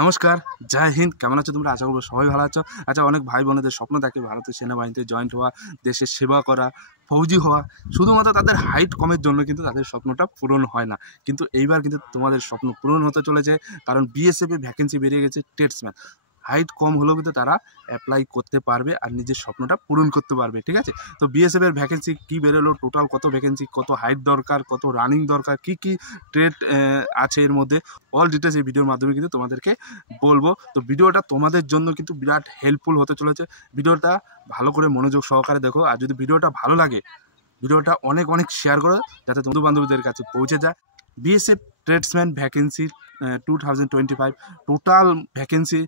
নমস্কার, জয় হিন্দ। কেমন আছো তোমরা? আশা করবো সবাই ভালো আছো। আচ্ছা, অনেক ভাই বোনেদের স্বপ্ন থাকে ভারতীয় সেনাবাহিনীতে জয়েন্ট হওয়া, দেশের সেবা করা, ফৌজি হওয়া। শুধুমাত্র তাদের হাইট কমের জন্য কিন্তু তাদের স্বপ্নটা পূরণ হয় না। কিন্তু এইবার কিন্তু তোমাদের স্বপ্ন পূরণ হতে চলেছে, কারণ বিএসএফে ভ্যাকেন্সি বেরিয়ে গেছে টেটসম্যান। হাইট কম হলেও কিন্তু তারা অ্যাপ্লাই করতে পারবে আর নিজের স্বপ্নটা পূরণ করতে পারবে, ঠিক আছে? তো বিএসএফের ভ্যাকেন্সি কী বেরোলো, টোটাল কত ভ্যাকেন্সি, কত হাইট দরকার, কত রানিং দরকার, কী কী ট্রেড আছে এর মধ্যে, অল ডিটেলস এই ভিডিওর মাধ্যমে কিন্তু তোমাদেরকে বলবো। তো ভিডিওটা তোমাদের জন্য কিন্তু বিরাট হেল্পফুল হতে চলেছে। ভিডিওটা ভালো করে মনোযোগ সহকারে দেখো, আর যদি ভিডিওটা ভালো লাগে ভিডিওটা অনেক অনেক শেয়ার করো যাতে বন্ধু বান্ধবদের কাছে পৌঁছে যায়। BSF tradesman vacancy 2025 total vacancy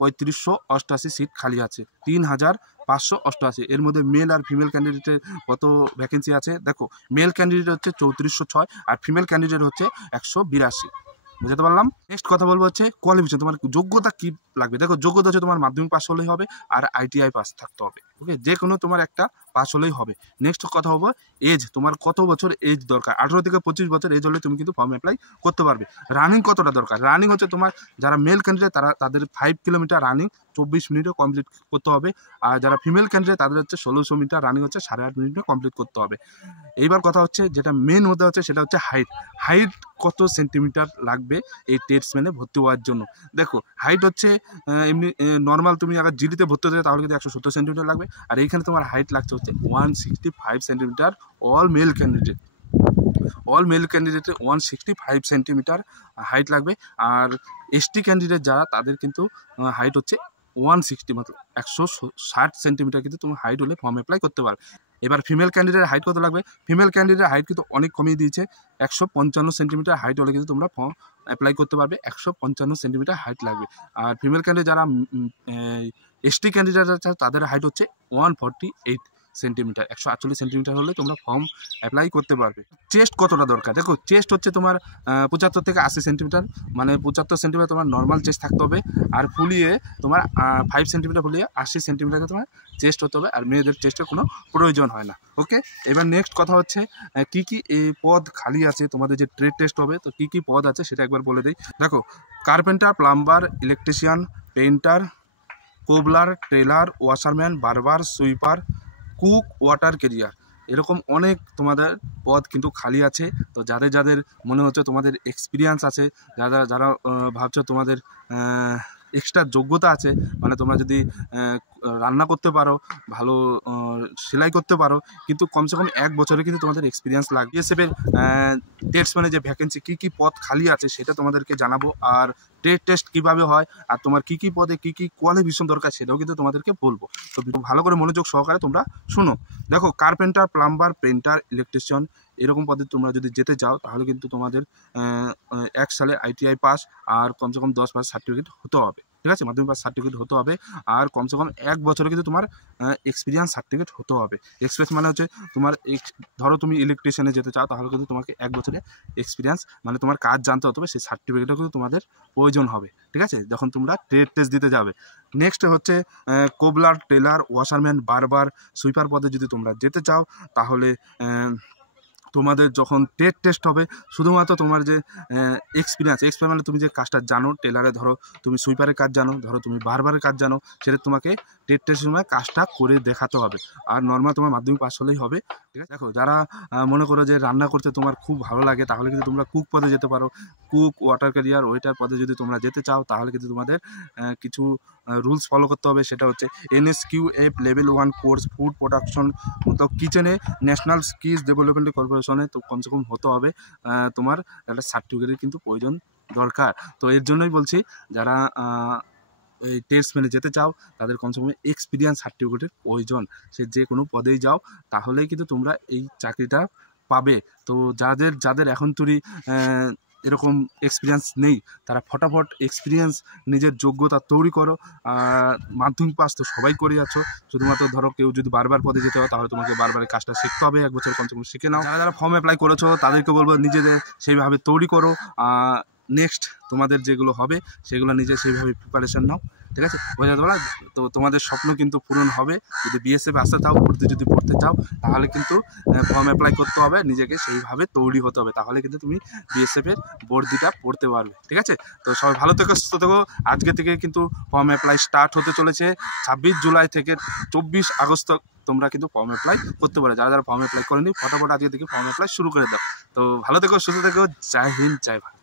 3588 seat খালি আছে, 3588। এর মধ্যে মেল আর ফিমেল ক্যান্ডিডেটের কত ভ্যাকেন্সি আছে দেখো। মেল ক্যান্ডিডেট হচ্ছে 3406 আর ফিমেল ক্যান্ডিডেট হচ্ছে 182। বুঝতে পারলাম। নেক্সট কথা বলবো হচ্ছে কোয়ালিফিকেশন, তোমার যোগ্যতা কী লাগবে। দেখো, যোগ্যতা হচ্ছে তোমার মাধ্যমিক পাস হলেই হবে আর আইটিআই পাস থাকতে হবে, ওকে? যে কোনো তোমার একটা পাস হলেই হবে। নেক্সট কথা হবো এজ, তোমার কত বছর এজ দরকার। 18 থেকে 25 বছর এজ হলে তুমি কিন্তু ফর্ম অ্যাপ্লাই করতে পারবে। রানিং কতটা দরকার, রানিং হচ্ছে তোমার যারা মেল ক্যান্ডিডেট তাদের 5 কিলোমিটার রানিং 24 মিনিটে কমপ্লিট করতে হবে, আর যারা ফিমেল ক্যান্ডিডেট তাদের হচ্ছে 1600 মিটার রানিং হচ্ছে 8.5 মিনিটে কমপ্লিট করতে হবে। এইবার কথা হচ্ছে যেটা মেন হতে হচ্ছে সেটা হচ্ছে হাইট। হাইট কত সেন্টিমিটার লাগবে এই টেটসম্যানে ভর্তি হওয়ার জন্য। দেখো, হাইট হচ্ছে এমনি নর্মাল তুমি আগে জিডিতে ভর্তি হতে তাহলে কিন্তু 170 সেন্টিমিটার লাগবে, আর এইখানে তোমার হাইট লাগছে হচ্ছে 165 সেন্টিমিটার। অল মেল ক্যান্ডিডেটের 165 সেন্টিমিটার হাইট লাগবে। আর এসটি ক্যান্ডিডেট যারা তাদের কিন্তু হাইট হচ্ছে 160, মাত্র 160 সেন্টিমিটার কিন্তু তুমি হাইট হলে ফর্ম অ্যাপ্লাই করতে পারবে। এবার ফিমেল ক্যান্ডিডেটের হাইট কত লাগবে। ফিমেল ক্যান্ডিডেটের হাইট কিন্তু অনেক কমিয়ে দিয়েছে, 155 সেন্টিমিটার হাইট হলে কিন্তু তোমরা ফর্ম অ্যাপ্লাই করতে পারবে। 155 সেন্টিমিটার হাইট লাগবে। আর ফিমেল ক্যান্ডিডেট যারা এসটি ক্যান্ডিডেট আছে তাদের হাইট হচ্ছে 148 সেন্টিমিটার, 148 সেন্টিমিটার হলে তোমরা ফর্ম অ্যাপ্লাই করতে পারবে। চেস্ট কতটা দরকার, দেখো চেস্ট হচ্ছে তোমার 75 থেকে 80 সেন্টিমিটার, মানে 75 সেন্টিমিটার তোমার নর্মাল চেস্ট থাকতে হবে, আর ফুলিয়ে তোমার 5 সেন্টিমিটার ফুলিয়ে 80 সেন্টিমিটার তোমার চেস্ট হতে হবে, আর মেয়েদের চেস্টের কোনো প্রয়োজন হয় না, ওকে? এবার নেক্সট কথা হচ্ছে কী কী এই পদ খালি আছে, তোমাদের যে ট্রেড টেস্ট হবে তো কী কী পদ আছে সেটা একবার বলে দিই। দেখো, carpenter, plumber, electrician, painter, cobbler, tailor, washerman, barber, sweeper, cook, water carrier, এরকম অনেক তোমাদের পদ কিন্তু খালি আছে। তো যাদের যাদের মনে হচ্ছে তোমাদের এক্সপিরিয়েন্স আছে, যারা যারা ভাবছো তোমাদের এক্সট্রা যোগ্যতা আছে, মানে তোমরা যদি রান্না করতে পারো, ভালো সেলাই করতে পারো, কিন্তু কমসে কম 1 বছরে কিন্তু তোমাদের এক্সপিরিয়েন্স লাগবে। বিএসএফের টেটসম্যানে যে ভ্যাকেন্সি কী কী পদ খালি আছে সেটা তোমাদেরকে জানাবো, আর ট্রেড টেস্ট কীভাবে হয়, আর তোমার কী কী পদে কী কী কোয়ালিফিকেশন দরকার সেটাও কিন্তু তোমাদেরকে বলবো। তো ভালো করে মনোযোগ সহকারে তোমরা শুনো। দেখো, কার্পেন্টার, প্লাম্বার, পেইন্টার, ইলেকট্রিশিয়ান এরকম পদে তোমরা যদি যেতে চাও তাহলে কিন্তু তোমাদের 1 সালে আইটিআই পাস আর কমসে কম 10 পাস সার্টিফিকেট হতে হবে, ঠিক আছে? মাধ্যমিক পাস সার্টিফিকেট হতে হবে, আর কমসে কম 1 বছরে কিন্তু তোমার এক্সপিরিয়েন্স সার্টিফিকেট হতে হবে। এক্সপিরিয়েন্স মানে হচ্ছে তোমার ধরো তুমি ইলেকট্রিশিয়ানে যেতে চাও তাহলে কিন্তু তোমাকে 1 বছরে এক্সপিরিয়েন্স, মানে তোমার কাজ জানতে হতে হবে, সেই সার্টিফিকেটও কিন্তু তোমাদের প্রয়োজন হবে, ঠিক আছে? যখন তোমরা ট্রেড টেস্ট দিতে যাবে। নেক্সট হচ্ছে cobbler, tailor, washerman, barber, sweeper পদে যদি তোমরা যেতে চাও তাহলে তোমাদের যখন ট্রেড টেস্ট হবে শুধুমাত্র তোমার যে এক্সপিরিয়েন্স মানে তুমি যে কাজটা জানো, টেলারে ধরো তুমি সুইপারের কাজ জানো, ধরো তুমি বারবারের কাজ জানো, সেটা তোমাকে ট্রেড টেস্টের সময় কাজটা করে দেখাতে হবে। আর নর্মাল তোমার মাধ্যমিক পাস হলেই হবে, ঠিক আছে? দেখো, যারা মনে করো যে রান্না করতে তোমার খুব ভালো লাগে তাহলে কিন্তু তোমরা কুক পদে যেতে পারো। কুক, ওয়াটার ক্যারিয়ার, ওয়েটার পদে যদি তোমরা যেতে চাও তাহলে কিন্তু তোমাদের কিছু রুলস ফলো করতে হবে। সেটা হচ্ছে NSQF level 1 course, food production, তো কিচেনে ন্যাশনাল স্কিলস ডেভেলপমেন্ট কর্পোরেশনে তো কমসে কম হতে হবে। তোমার একটা সার্টিফিকেটের কিন্তু প্রয়োজন দরকার। তো এর জন্যই বলছি, যারা এই টেস্টম্যানে যেতে চাও তাদের কমসে কম এক্সপিরিয়েন্স সার্টিফিকেটের প্রয়োজন। সে যে কোনো পদেই যাও তাহলেই কিন্তু তোমরা এই চাকরিটা পাবে। তো যাদের যাদের এখন তুই এরকম এক্সপিরিয়েন্স নেই তারা ফটাফট এক্সপিরিয়েন্স নিজের যোগ্যতা তৈরি করো। মাধ্যমিক পাস তো সবাই করে আছো, শুধুমাত্র ধরো কেউ যদি বারবার পদে যেতে হয় তাহলে তোমাকে বারবার কাজটা শিখতে হবে, 1 বছর কমসে কম শিখে নাও। যারা যারা ফর্ম অ্যাপ্লাই করেছো তাদেরকে বলবো নিজেদের সেইভাবে তৈরি করো, নেক্সট তোমাদের যেগুলো হবে সেগুলো নিজে সেইভাবে প্রিপারেশন নাও, ঠিক আছে? বোঝাতে পারলাম? তো তোমাদের স্বপ্ন কিন্তু পূরণ হবে। যদি বিএসএফ আসতে চাও, যদি পড়তে চাও, তাহলে কিন্তু ফর্ম অ্যাপ্লাই করতে হবে, নিজেকে সেইভাবে তৈরি হতে হবে, তাহলে কিন্তু তুমি বিএসএফের ভর্তিটা পড়তে পারবে, ঠিক আছে? তো সবাই ভালো থেকো, সুস্থ থেকো। আজকে থেকে কিন্তু ফর্ম অ্যাপ্লাই স্টার্ট হতে চলেছে। 26 জুলাই থেকে 24 আগস্ট তোমরা কিন্তু ফর্ম অ্যাপ্লাই করতে পারো। যারা যারা ফর্ম অ্যাপ্লাই করেনি, ফটাফট আজকে থেকে ফর্ম অ্যাপ্লাই শুরু করে দাও। তো ভালো থেকো, সুস্থ থেকো। জয় হিন্দ, জয় ভারত।